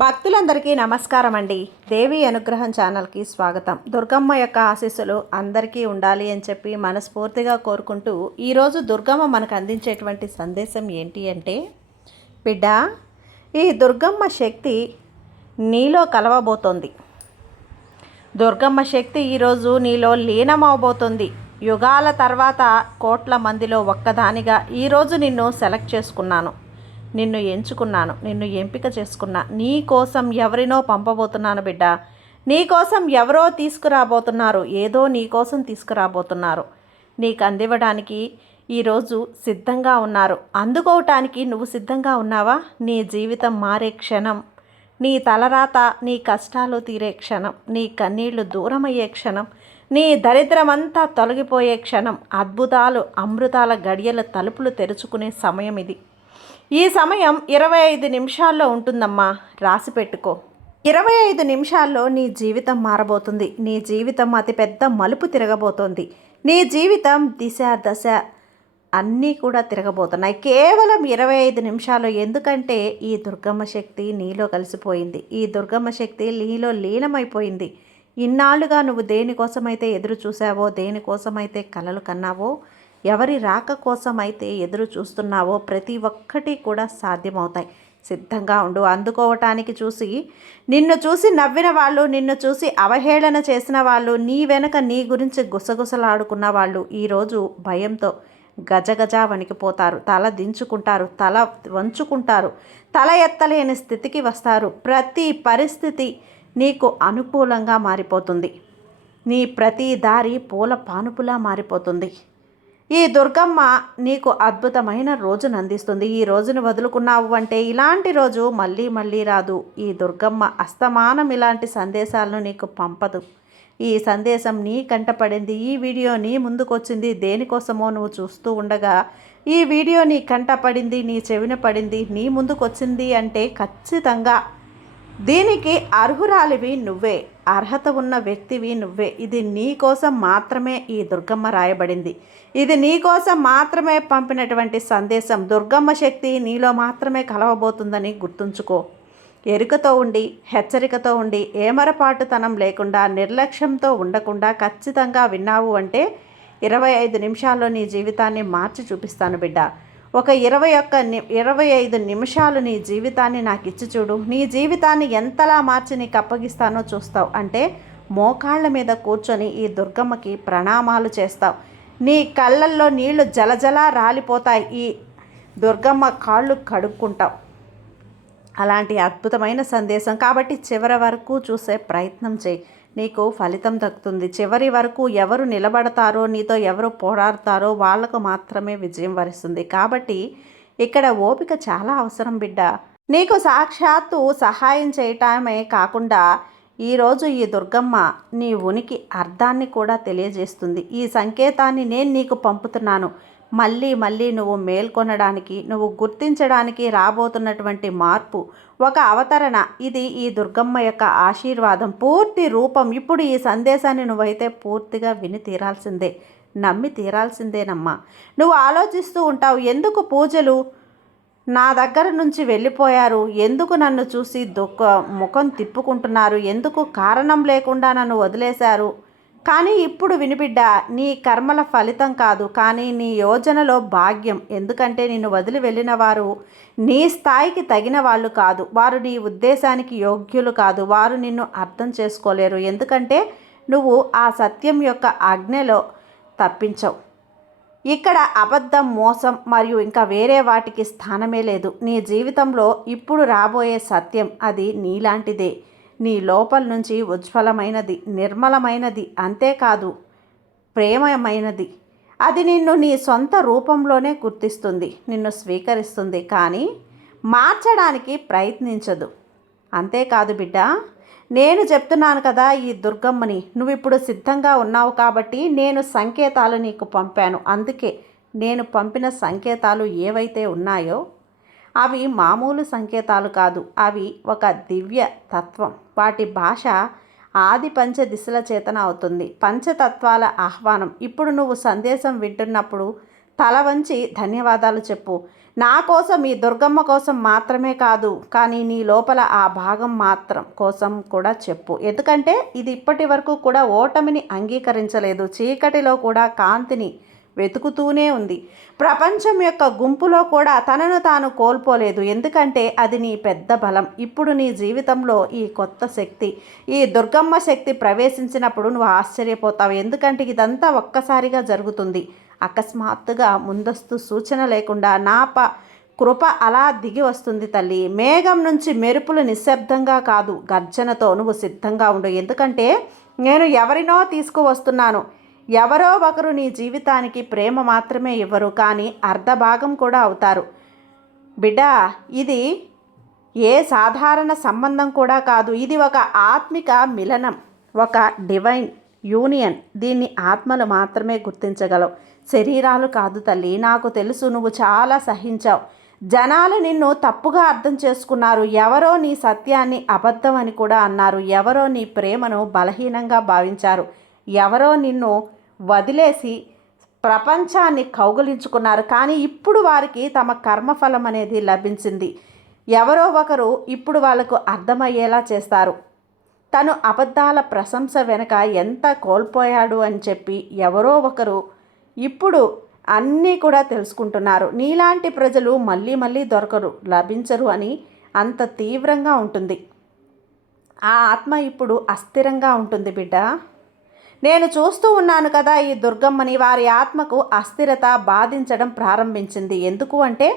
భక్తులందరికీ నమస్కారం అండి. దేవి అనుగ్రహం ఛానల్కి స్వాగతం. దుర్గమ్మ యొక్క ఆశీస్సులు అందరికీ ఉండాలి అని చెప్పి మనస్ఫూర్తిగా కోరుకుంటూ ఈరోజు దుర్గమ్మ మనకు అందించేటువంటి సందేశం ఏంటి అంటే, బిడ్డ, ఈ దుర్గమ్మ శక్తి నీలో కలవబోతోంది. దుర్గమ్మ శక్తి ఈరోజు నీలో లీనమవబోతుంది. యుగాల తర్వాత కోట్ల మందిలో ఒక్కదానిగా ఈరోజు నిన్ను సెలెక్ట్ చేసుకున్నాను, నిన్ను ఎంచుకున్నాను, నిన్ను ఎంపిక చేసుకున్నా. నీ కోసం ఎవరినో పంపబోతున్నాను బిడ్డ. నీ కోసం ఎవరో తీసుకురాబోతున్నారు, ఏదో నీ కోసం తీసుకురాబోతున్నారు. నీకు అందివ్వడానికి ఈరోజు సిద్ధంగా ఉన్నారు. అందుకోవటానికి నువ్వు సిద్ధంగా ఉన్నావా? నీ జీవితం మారే క్షణం, నీ తలరాత, నీ కష్టాలు తీరే క్షణం, నీ కన్నీళ్లు దూరమయ్యే క్షణం, నీ దరిద్రమంతా తొలగిపోయే క్షణం, అద్భుతాలు అమృతాల గడియల తలుపులు తెరుచుకునే సమయం ఇది. ఈ సమయం 25 నిమిషాల్లో ఉంటుందమ్మా, రాసి పెట్టుకో. 25 నిమిషాల్లో నీ జీవితం మారబోతుంది. నీ జీవితం అతిపెద్ద మలుపు తిరగబోతోంది. నీ జీవితం దిశ దశ అన్నీ కూడా తిరగబోతున్నాయి కేవలం 25 నిమిషాలు. ఎందుకంటే ఈ దుర్గమ్మ శక్తి నీలో కలిసిపోయింది. ఈ దుర్గమ్మ శక్తి నీలో లీనమైపోయింది. ఇన్నాళ్ళుగా నువ్వు దేనికోసమైతే ఎదురు చూసావో, దేనికోసమైతే కలలు కన్నావో, ఎవరి రాక కోసమైతే ఎదురు చూస్తున్నావో ప్రతి ఒక్కటి కూడా సాధ్యమవుతాయి. సిద్ధంగా ఉండు. అందుకోవటానికి నిన్ను చూసి నవ్విన వాళ్ళు, నిన్ను చూసి అవహేళన చేసిన వాళ్ళు, నీ వెనక నీ గురించి గుసగుసలాడుకున్న వాళ్ళు ఈరోజు భయంతో గజగజ వణికిపోతారు. తల దించుకుంటారు, తల వంచుకుంటారు, తల ఎత్తలేని స్థితికి వస్తారు. ప్రతి పరిస్థితి నీకు అనుకూలంగా మారిపోతుంది. నీ ప్రతి దారి పూల పానుపులా మారిపోతుంది. ఈ దుర్గమ్మ నీకు అద్భుతమైన రోజును అందిస్తుంది. ఈ రోజును వదులుకున్నావు అంటే ఇలాంటి రోజు మళ్ళీ మళ్ళీ రాదు. ఈ దుర్గమ్మ అస్తమానం ఇలాంటి సందేశాలను నీకు పంపదు. ఈ సందేశం నీ కంటపడింది, ఈ వీడియో నీ ముందుకు వచ్చింది, దేనికోసమో నువ్వు చూస్తూ ఉండగా ఈ వీడియో నీ కంట పడింది, నీ చెవిన పడింది, నీ ముందుకు వచ్చింది అంటే ఖచ్చితంగా దీనికి అర్హురాలివి నువ్వే, అర్హత ఉన్న వ్యక్తివి నువ్వే. ఇది నీ కోసం మాత్రమే ఈ దుర్గమ్మ రాయబడింది. ఇది నీ కోసం మాత్రమే పంపినటువంటి సందేశం. దుర్గమ్మ శక్తి నీలో మాత్రమే కలవబోతుందని గుర్తుంచుకో. ఎరుకతో ఉండి, హెచ్చరికతో ఉండి, ఏమరపాటుతనం లేకుండా, నిర్లక్ష్యంతో ఉండకుండా ఖచ్చితంగా విన్నావు అంటే 25 నిమిషాల్లో నీ జీవితాన్ని మార్చి చూపిస్తాను బిడ్డ. ఒక 25 నిమిషాలు నీ జీవితాన్ని నాకు ఇచ్చి చూడు. నీ జీవితాన్ని ఎంతలా మార్చి నీకు అప్పగిస్తానో చూస్తావు. అంటే మోకాళ్ళ మీద కూర్చొని ఈ దుర్గమ్మకి ప్రణామాలు చేస్తావు. నీ కళ్ళల్లో నీళ్లు జలజలా రాలిపోతాయి. ఈ దుర్గమ్మ కాళ్ళు కడుక్కుంటావు. అలాంటి అద్భుతమైన సందేశం కాబట్టి చివరి వరకు చూసే ప్రయత్నం చేయి. నీకు ఫలితం దక్కుతుంది. చివరి వరకు ఎవరు నిలబడతారో, నీతో ఎవరు పోరాడతారో వాళ్ళకు మాత్రమే విజయం వరిస్తుంది. కాబట్టి ఇక్కడ ఓపిక చాలా అవసరం బిడ్డ. నీకు సాక్షాత్తు సహాయం చేయటమే కాకుండా ఈరోజు ఈ దుర్గమ్మ నీ ఉనికి అర్థాన్ని కూడా తెలియజేస్తుంది. ఈ సంకేతాన్ని నేను నీకు పంపుతున్నాను. మళ్ళీ మళ్ళీ నువ్వు మేల్కొనడానికి, నువ్వు గుర్తించడానికి రాబోతున్నటువంటి మార్పు, ఒక అవతరణ. ఇది ఈ దుర్గమ్మ యొక్క ఆశీర్వాదం పూర్తి రూపం. ఇప్పుడు ఈ సందేశాన్ని నువ్వైతే పూర్తిగా విని తీరాల్సిందే, నమ్మి తీరాల్సిందేనమ్మా. నువ్వు ఆలోచిస్తూ ఉంటావు, ఎందుకు పూజలు నా దగ్గర నుంచి వెళ్ళిపోయారు, ఎందుకు నన్ను చూసి ముఖం తిప్పుకుంటున్నారు, ఎందుకు కారణం లేకుండా నన్ను వదిలేశారు. కానీ ఇప్పుడు వినిబిడ్డ, నీ కర్మల ఫలితం కాదు, కానీ నీ యోజనలో భాగ్యం. ఎందుకంటే నిన్ను వదిలి వెళ్ళిన వారు నీ స్థాయికి తగిన వాళ్ళు కాదు. వారు నీ ఉద్దేశానికి యోగ్యులు కాదు. వారు నిన్ను అర్థం చేసుకోలేరు. ఎందుకంటే నువ్వు ఆ సత్యం యొక్క ఆజ్ఞలో తప్పించవు. ఇక్కడ అబద్ధం, మోసం మరియు ఇంకా వేరే వాటికి స్థానమే లేదు. నీ జీవితంలో ఇప్పుడు రాబోయే సత్యం అది నీలాంటిదే. నీ లోపల నుంచి ఉజ్వలమైనది, నిర్మలమైనది, అంతేకాదు ప్రేమమైనది. అది నిన్ను నీ సొంత రూపంలోనే గుర్తిస్తుంది, నిన్ను స్వీకరిస్తుంది, కానీ మార్చడానికి ప్రయత్నించదు. అంతేకాదు బిడ్డ, నేను చెప్తున్నాను కదా, ఈ దుర్గమ్మని నువ్వు ఇప్పుడు సిద్ధంగా ఉన్నావు కాబట్టి నేను సంకేతాలు నీకు పంపాను. అందుకే నేను పంపిన సంకేతాలు ఏవైతే ఉన్నాయో అవి మామూలు సంకేతాలు కాదు. అవి ఒక దివ్య తత్వం. వాటి భాష ఆది పంచ దిశల చేతన అవుతుంది. పంచతత్వాల ఆహ్వానం. ఇప్పుడు నువ్వు సందేశం వింటున్నప్పుడు తల వంచి ధన్యవాదాలు చెప్పు. నా కోసం, ఈ దుర్గమ్మ కోసం మాత్రమే కాదు, కానీ నీ లోపల ఆ భాగం మాత్రం కోసం కూడా చెప్పు. ఎందుకంటే ఇది ఇప్పటి వరకు కూడా ఓటమిని అంగీకరించలేదు. చీకటిలో కూడా కాంతిని వెతుకుతూనే ఉంది. ప్రపంచం యొక్క గుంపులో కూడా తనను తాను కోల్పోలేదు. ఎందుకంటే అది నీ పెద్ద బలం. ఇప్పుడు నీ జీవితంలో ఈ కొత్త శక్తి, ఈ దుర్గమ్మ శక్తి ప్రవేశించినప్పుడు నువ్వు ఆశ్చర్యపోతావు. ఎందుకంటే ఇదంతా ఒక్కసారిగా జరుగుతుంది. అకస్మాత్తుగా ముందస్తు సూచన లేకుండా కృప అలా దిగి వస్తుంది తల్లి. మేఘం నుంచి మెరుపులు నిశ్శబ్దంగా కాదు, గర్జనతో నువ్వు సిద్ధంగా ఉండు. ఎందుకంటే నేను ఎవరినో తీసుకువస్తున్నాను. ఎవరో ఒకరు నీ జీవితానికి ప్రేమ మాత్రమే ఇవ్వరు, కానీ అర్ధభాగం కూడా అవుతారు. బిడ్డ, ఇది ఏ సాధారణ సంబంధం కూడా కాదు. ఇది ఒక ఆత్మిక మిలనం, ఒక డివైన్ యూనియన్. దీన్ని ఆత్మలు మాత్రమే గుర్తించగలవు, శరీరాలు కాదు తల్లి. నాకు తెలుసు, నువ్వు చాలా సహించావు. జనాలు నిన్ను తప్పుగా అర్థం చేసుకున్నారు. ఎవరో నీ సత్యాన్ని అబద్ధం అని కూడా అన్నారు. ఎవరో నీ ప్రేమను బలహీనంగా భావించారు. ఎవరో నిన్ను వదిలేసి ప్రపంచాన్ని కౌగిలించుకున్నారు. కానీ ఇప్పుడు వారికి తమ కర్మఫలం అనేది లభించింది. ఎవరో ఒకరు ఇప్పుడు వాళ్ళకు అర్థమయ్యేలా చేస్తారు. తను అబద్ధాల ప్రశంస వెనుక ఎంత కోల్పోయాడు అని చెప్పి ఎవరో ఒకరు ఇప్పుడు అన్నీ కూడా తెలుసుకుంటున్నారు. నీలాంటి ప్రజలు మళ్ళీ మళ్ళీ దొరకరు, లభించరు అని అంత తీవ్రంగా ఉంటుంది. ఆ ఆత్మ ఇప్పుడు అస్థిరంగా ఉంటుంది బిడ్డ. నేను చూస్తూ ఉన్నాను కదా ఈ దుర్గమ్మని. వారి ఆత్మకు అస్థిరత బాధించడం ప్రారంభించింది. ఎందుకు అంటే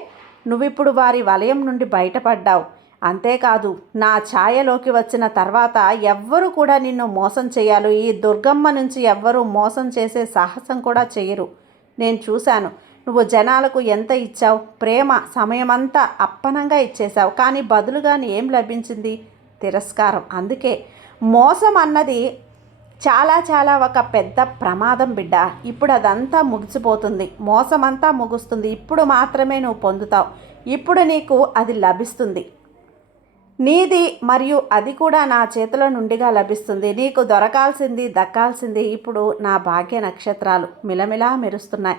నువ్విప్పుడు వారి వలయం నుండి బయటపడ్డావు. అంతేకాదు, నా ఛాయలోకి వచ్చిన తర్వాత ఎవ్వరూ కూడా నిన్ను మోసం చేయాలి. ఈ దుర్గమ్మ నుంచి ఎవ్వరూ మోసం చేసే సాహసం కూడా చేయరు. నేను చూశాను, నువ్వు జనాలకు ఎంత ఇచ్చావు. ప్రేమ, సమయమంతా అప్పనంగా ఇచ్చేశావు. కానీ బదులుగా ఏం లభించింది? తిరస్కారం. అందుకే మోసం అన్నది చాలా చాలా ఒక పెద్ద ప్రమాదం బిడ్డ. ఇప్పుడు అదంతా ముగిసిపోతుంది, మోసమంతా ముగుస్తుంది. ఇప్పుడు మాత్రమే నువ్వు పొందుతావు. ఇప్పుడు నీకు అది లభిస్తుంది, నీది. మరియు అది కూడా నా చేతిలో నుండిగా లభిస్తుంది. నీకు దొరకాల్సింది, దక్కాల్సింది ఇప్పుడు నా భాగ్య నక్షత్రాలు మిలమిలా మెరుస్తున్నాయి.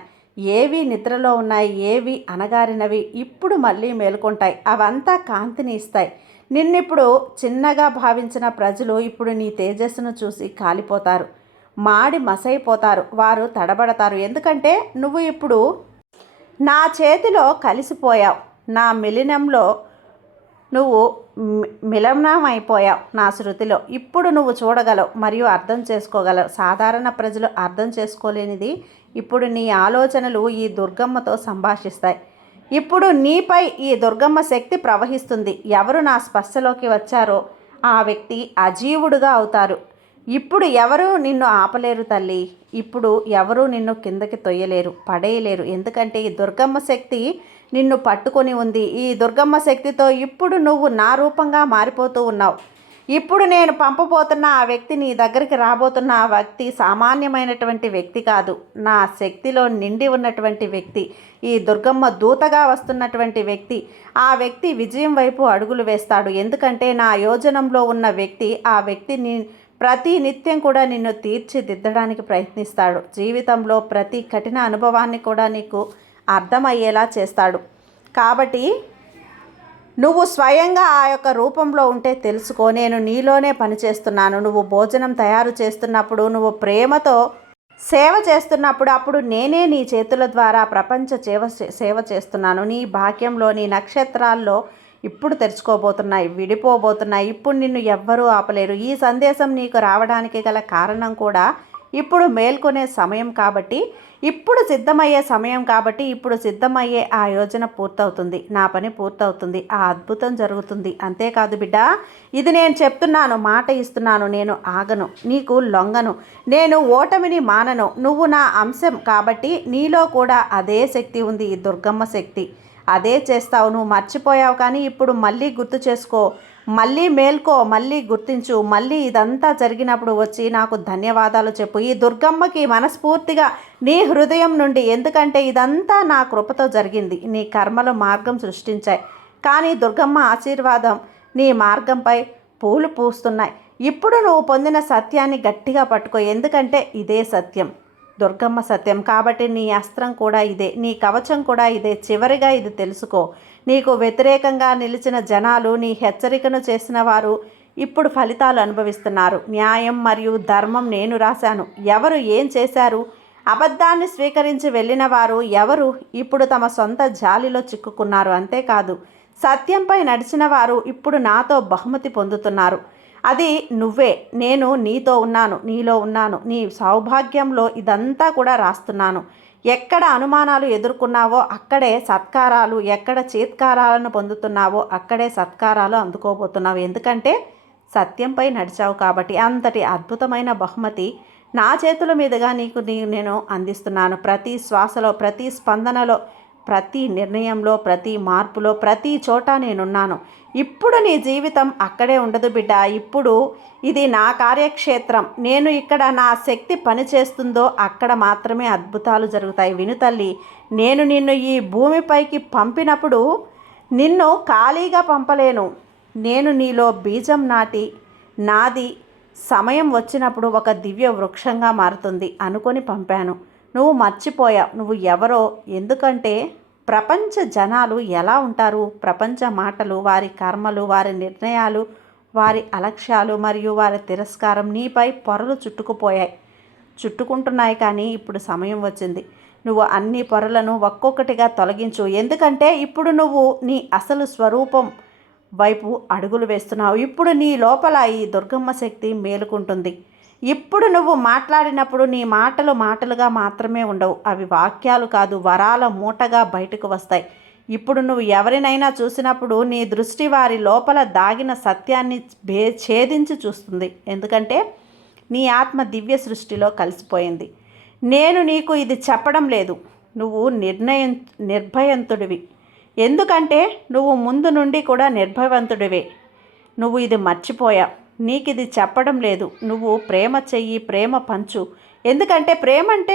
ఏవి నిద్రలో ఉన్నాయి, ఏవి అనగారినవి ఇప్పుడు మళ్ళీ మేలుకుంటాయి. అవంతా కాంతిని ఇస్తాయి. నిన్నిప్పుడు చిన్నగా భావించిన ప్రజలు ఇప్పుడు నీ తేజస్సును చూసి కాలిపోతారు, మాడి మసైపోతారు. వారు తడబడతారు. ఎందుకంటే నువ్వు ఇప్పుడు నా చేతిలో కలిసిపోయావు. నా మిలినంలో నువ్వు మిలనం అయిపోయావు. నా శృతిలో ఇప్పుడు నువ్వు చూడగలవు మరియు అర్థం చేసుకోగలవు. సాధారణ ప్రజలు అర్థం చేసుకోలేనిది ఇప్పుడు నీ ఆలోచనలు ఈ దుర్గమ్మతో సంభాషిస్తాయి. ఇప్పుడు నీపై ఈ దుర్గమ్మ శక్తి ప్రవహిస్తుంది. ఎవరు నా స్పర్శలోకి వచ్చారో ఆ వ్యక్తి అజీవుడుగా అవుతారు. ఇప్పుడు ఎవరు నిన్ను ఆపలేరు తల్లి. ఇప్పుడు ఎవరు నిన్ను కిందకి తొయ్యలేరు, పడేయలేరు. ఎందుకంటే ఈ దుర్గమ్మ శక్తి నిన్ను పట్టుకొని ఉంది. ఈ దుర్గమ్మ శక్తితో ఇప్పుడు నువ్వు నా రూపంగా మారిపోతూ ఉన్నావు. ఇప్పుడు నేను పంపబోతున్న ఆ వ్యక్తి, నీ దగ్గరికి రాబోతున్న ఆ వ్యక్తి సామాన్యమైనటువంటి వ్యక్తి కాదు. నా శక్తిలో నిండి ఉన్నటువంటి వ్యక్తి, ఈ దుర్గమ్మ దూతగా వస్తున్నటువంటి వ్యక్తి. ఆ వ్యక్తి విజయం వైపు అడుగులు వేస్తాడు. ఎందుకంటే నా యోజనంలో ఉన్న వ్యక్తి, ఆ వ్యక్తిని ప్రతి నిత్యం కూడా నిన్ను తీర్చిదిద్దడానికి ప్రయత్నిస్తాడు. జీవితంలో ప్రతి కఠిన అనుభవాన్ని కూడా నీకు అర్థమయ్యేలా చేస్తాడు. కాబట్టి నువ్వు స్వయంగా ఆ యొక్క రూపంలో ఉంటే తెలుసుకో. నేను నీలోనే పనిచేస్తున్నాను. నువ్వు భోజనం తయారు చేస్తున్నప్పుడు, నువ్వు ప్రేమతో సేవ చేస్తున్నప్పుడు, అప్పుడు నేనే నీ చేతుల ద్వారా ప్రపంచ సేవ చేస్తున్నాను. నీ భాగ్యంలో, నీ నక్షత్రాల్లో ఇప్పుడు తెరుచుకోబోతున్నాయి, విడిపోబోతున్నాయి. ఇప్పుడు నిన్ను ఎవ్వరూ ఆపలేరు. ఈ సందేశం నీకు రావడానికి గల కారణం కూడా ఇప్పుడు మేల్కొనే సమయం కాబట్టి, ఇప్పుడు సిద్ధమయ్యే సమయం కాబట్టి, ఇప్పుడు సిద్ధమయ్యే ఆ యోజన పూర్తవుతుంది. నా పని పూర్తవుతుంది. ఆ అద్భుతం జరుగుతుంది. అంతేకాదు బిడ్డ, ఇది నేను చెప్తున్నాను, మాట ఇస్తున్నాను. నేను ఆగను, నీకు లొంగను, నేను ఓటమిని మానను. నువ్వు నా అంశం కాబట్టి నీలో కూడా అదే శక్తి ఉంది, ఈ దుర్గమ్మ శక్తి. అదే చేస్తావు. నువ్వు మర్చిపోయావు, కానీ ఇప్పుడు మళ్ళీ గుర్తు చేసుకో, మళ్ళీ మేల్కో, మళ్ళీ గుర్తించు. మళ్ళీ ఇదంతా జరిగినప్పుడు వచ్చి నాకు ధన్యవాదాలు చెప్పు. ఈ దుర్గమ్మకి మనస్ఫూర్తిగా నీ హృదయం నుండి. ఎందుకంటే ఇదంతా నా కృపతో జరిగింది. నీ కర్మలు మార్గం సృష్టించాయి, కానీ దుర్గమ్మ ఆశీర్వాదం నీ మార్గంపై పూలు పూస్తున్నాయి. ఇప్పుడు నువ్వు పొందిన సత్యాన్ని గట్టిగా పట్టుకో. ఎందుకంటే ఇదే సత్యం. దుర్గమ్మ సత్యం. కాబట్టి నీ అస్త్రం కూడా ఇదే, నీ కవచం కూడా ఇదే. చివరిగా ఇది తెలుసుకో, నీకు వ్యతిరేకంగా నిలిచిన జనాలు, నీ హెచ్చరికను చేసిన వారు ఇప్పుడు ఫలితాలు అనుభవిస్తున్నారు. న్యాయం మరియు ధర్మం నేను రాశాను. ఎవరు ఏం చేశారు? అబద్ధాన్ని స్వీకరించి వెళ్ళిన వారు ఎవరు ఇప్పుడు తమ సొంత జాలిలో చిక్కుకున్నారు. అంతేకాదు, సత్యంపై నడిచిన వారు ఇప్పుడు నాతో బహుమతి పొందుతున్నారు. అది నువ్వే. నేను నీతో ఉన్నాను, నీలో ఉన్నాను. నీ సౌభాగ్యంలో ఇదంతా కూడా రాస్తున్నాను. ఎక్కడ అనుమానాలు ఎదుర్కొన్నావో అక్కడే సత్కారాలు, ఎక్కడ చీత్కారాలను పొందుతున్నావో అక్కడే సత్కారాలు అందుకోబోతున్నావు. ఎందుకంటే సత్యంపై నడిచావు కాబట్టి. అంతటి అద్భుతమైన బహుమతి నా చేతుల మీదుగా నీకు నేను అందిస్తున్నాను. ప్రతి శ్వాసలో, ప్రతి స్పందనలో, ప్రతి నిర్ణయంలో, ప్రతి మార్పులో, ప్రతి చోట నేనున్నాను. ఇప్పుడు నీ జీవితం అక్కడే ఉండదు బిడ్డ. ఇప్పుడు ఇది నా కార్యక్షేత్రం. నేను ఇక్కడ నా శక్తి పనిచేస్తుందో అక్కడ మాత్రమే అద్భుతాలు జరుగుతాయి. విను తల్లి, నేను నిన్ను ఈ భూమిపైకి పంపినప్పుడు నిన్ను ఖాళీగా పంపలేను. నేను నీలో బీజం నాటి, నాది సమయం వచ్చినప్పుడు ఒక దివ్య వృక్షంగా మారుతుంది అనుకొని పంపాను. నువ్వు మర్చిపోయావు నువ్వు ఎవరో. ఎందుకంటే ప్రపంచ జనాలు ఎలా ఉంటారు? ప్రపంచ మాటలు, వారి కర్మలు, వారి నిర్ణయాలు, వారి అలక్ష్యాలు మరియు వారి తిరస్కారం నీపై పొరలు చుట్టుకుంటున్నాయి. కానీ ఇప్పుడు సమయం వచ్చింది. నువ్వు అన్ని పొరలను ఒక్కొక్కటిగా తొలగించు. ఎందుకంటే ఇప్పుడు నువ్వు నీ అసలు స్వరూపం వైపు అడుగులు వేస్తున్నావు. ఇప్పుడు నీ లోపల ఈ దుర్గమ్మ శక్తి మేలుకుంటుంది. ఇప్పుడు నువ్వు మాట్లాడినప్పుడు నీ మాటలు మాటలుగా మాత్రమే ఉండవు. అవి వాక్యాలు కాదు, వరాల మూటగా బయటకు వస్తాయి. ఇప్పుడు నువ్వు ఎవరినైనా చూసినప్పుడు నీ దృష్టి వారి లోపల దాగిన సత్యాన్ని ఛేదించి చూస్తుంది. ఎందుకంటే నీ ఆత్మ దివ్య సృష్టిలో కలిసిపోయింది. నేను నీకు ఇది చెప్పడం లేదు. నువ్వు నిర్భయంతుడివి. ఎందుకంటే నువ్వు ముందు నుండి కూడా నిర్భయవంతుడివే. నువ్వు ఇది మర్చిపోయావు. నీకు ఇది చెప్పడం లేదు. నువ్వు ప్రేమ చెయ్యి, ప్రేమ పంచు. ఎందుకంటే ప్రేమ అంటే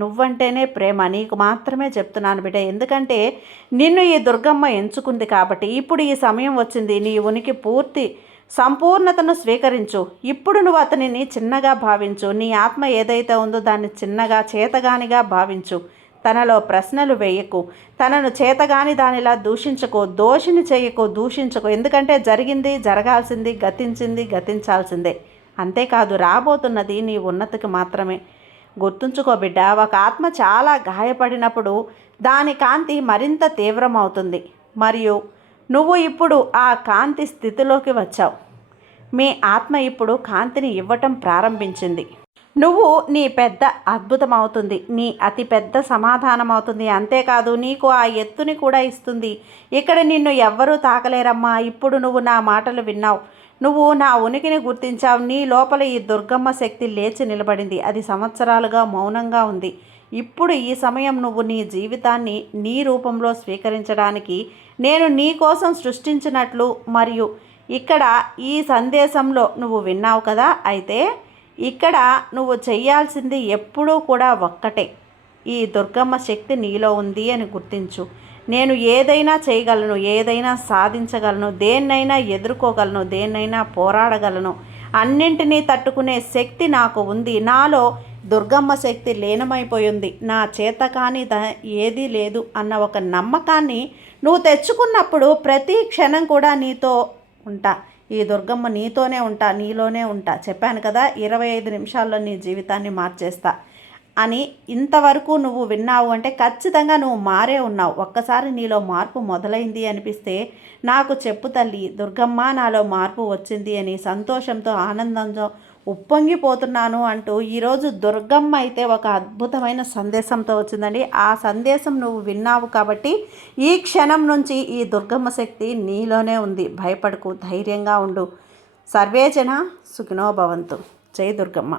నువ్వంటేనే ప్రేమ. నీకు మాత్రమే చెప్తున్నాను బిడ్డ. ఎందుకంటే నిన్ను ఈ దుర్గమ్మ ఎంచుకుంది కాబట్టి. ఇప్పుడు ఈ సమయం వచ్చింది. నీ ఉనికి సంపూర్ణతను స్వీకరించు. ఇప్పుడు నువ్వు అతనిని చిన్నగా భావించు. నీ ఆత్మ ఏదైతే ఉందో దాన్ని చిన్నగా, చేతగానిగా భావించు. తనలో ప్రశ్నలు వేయకు. తనను చేతగాని దానిలా దూషించకు. దోషిని చేయకు, దూషించకు. ఎందుకంటే జరిగింది జరగాల్సింది, గతించింది గతించాల్సిందే. అంతేకాదు, రాబోతున్నది నీ ఉన్నతికి మాత్రమే. గుర్తుంచుకో బిడ్డ, ఒక ఆత్మ చాలా గాయపడినప్పుడు దాని కాంతి మరింత తీవ్రమవుతుంది. మరియు నువ్వు ఇప్పుడు ఆ కాంతి స్థితిలోకి వచ్చావు. మీ ఆత్మ ఇప్పుడు కాంతిని ఇవ్వటం ప్రారంభించింది. నువ్వు నీ పెద్ద అద్భుతం అవుతుంది, నీ అతి పెద్ద సమాధానం అవుతుంది. అంతేకాదు, నీకు ఆ ఎత్తుని కూడా ఇస్తుంది. ఇక్కడ నిన్ను ఎవ్వరూ తాకలేరమ్మా. ఇప్పుడు నువ్వు నా మాటలు విన్నావు. నువ్వు నా ఉనికిని గుర్తించావు. నీ లోపల ఈ దుర్గమ్మ శక్తి లేచి నిలబడింది. అది సంవత్సరాలుగా మౌనంగా ఉంది. ఇప్పుడు ఈ సమయం నువ్వు నీ జీవితాన్ని నీ రూపంలో స్వీకరించడానికి నేను నీ కోసం సృష్టించినట్లు మరియు ఇక్కడ ఈ సందేశంలో నువ్వు విన్నావు కదా. అయితే ఇక్కడ నువ్వు చేయాల్సింది ఎప్పుడూ కూడా ఒక్కటే. ఈ దుర్గమ్మ శక్తి నీలో ఉంది అని గుర్తించు. నేను ఏదైనా చేయగలను, ఏదైనా సాధించగలను, దేన్నైనా ఎదుర్కోగలను, దేన్నైనా పోరాడగలను. అన్నింటినీ తట్టుకునే శక్తి నాకు ఉంది. నాలో దుర్గమ్మ శక్తి లీనమైపోయింది. నా చేత కానీ ఏదీ లేదు అన్న ఒక నమ్మకాన్ని నువ్వు తెచ్చుకున్నప్పుడు ప్రతి క్షణం కూడా నీతో ఉంటా. ఈ దుర్గమ్మ నీతోనే ఉంటా, నీలోనే ఉంటా. చెప్పాను కదా, 25 నిమిషాల్లో నీ జీవితాన్ని మార్చేస్తా అని. ఇంతవరకు నువ్వు విన్నావు అంటే ఖచ్చితంగా నువ్వు మారే ఉన్నావు. ఒక్కసారి నీలో మార్పు మొదలైంది అనిపిస్తే నాకు చెప్పు తల్లి. దుర్గమ్మ, నాలో మార్పు వచ్చింది అని సంతోషంతో, ఆనందంతో ఉప్పొంగిపోతున్నాను అంటూ ఈరోజు దుర్గమ్మ అయితే ఒక అద్భుతమైన సందేశంతో వచ్చిందండి. ఆ సందేశం నువ్వు విన్నావు కాబట్టి ఈ క్షణం నుంచి ఈ దుర్గమ్మ శక్తి నీలోనే ఉంది. భయపడకు, ధైర్యంగా ఉండు. సర్వేజన సుఖినో భవంతు. జై దుర్గమ్మ.